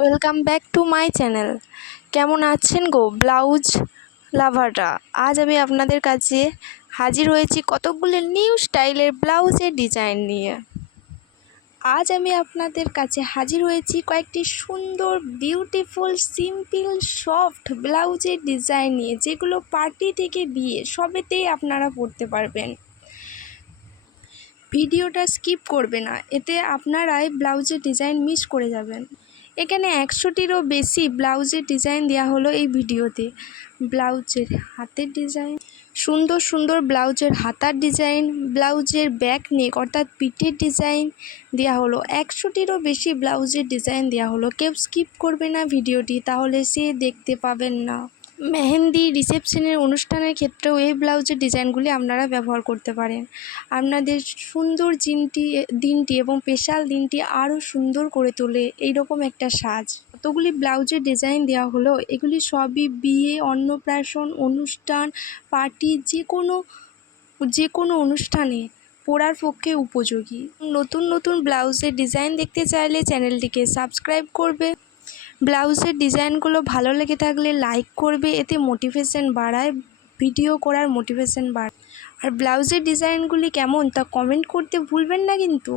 Welcome back to my channel. কেমন আছেন গো blouse লাভাররা? আজ আমি আপনাদের কাছে হাজির হয়েছি কতকগুলো নিউ স্টাইলের ব্লাউজের ডিজাইন নিয়ে। আজ আমি আপনাদের কাছে হাজির হয়েছি কয়েকটি সুন্দর বিউটিফুল সিম্পল সফট ব্লাউজের ডিজাইন নিয়ে, যেগুলো পার্টি থেকে বিয়ে সবেতেই আপনারা পরতে পারবেন। ভিডিওটা স্কিপ করবে না, এতে আপনারাই ব্লাউজের ডিজাইন মিস করে যাবেন। এখানে 100টিরও বেশি ব্লাউজের ডিজাইন দেওয়া হলো এই ভিডিওতে। ব্লাউজের হাতের ডিজাইন, সুন্দর সুন্দর ব্লাউজের হাতার ডিজাইন, ব্লাউজের ব্যাক নেক অর্থাৎ পিঠের ডিজাইন দেওয়া হলো। 100টিরও বেশি ব্লাউজের ডিজাইন দেওয়া হলো। কেউ স্কিপ করবে না ভিডিওটি, তাহলে সে দেখতে পাবেন না। মেহেন্দি, রিসেপশনের অনুষ্ঠানের ক্ষেত্রেও এই ব্লাউজের ডিজাইনগুলি আপনারা ব্যবহার করতে পারেন। আপনাদের সুন্দর দিনটি এবং স্পেশাল দিনটি আরও সুন্দর করে তোলে এইরকম একটা সাজ। কতগুলি ব্লাউজের ডিজাইন দেওয়া হলো, এগুলি সবই বিয়ে, অন্নপ্রাশন, অনুষ্ঠান, পার্টি, যে কোনো অনুষ্ঠানে পরার পক্ষে উপযোগী। নতুন নতুন ব্লাউজের ডিজাইন দেখতে চাইলে চ্যানেলটিকে সাবস্ক্রাইব করবে। ব্লাউজের ডিজাইনগুলো ভালো লেগে থাকলে লাইক করবে, এতে মোটিভেশন বাড়ায়, ভিডিও করার মোটিভেশন বাড়ায়। আর ব্লাউজের ডিজাইনগুলি কেমন তা কমেন্ট করতে ভুলবেন না কিন্তু।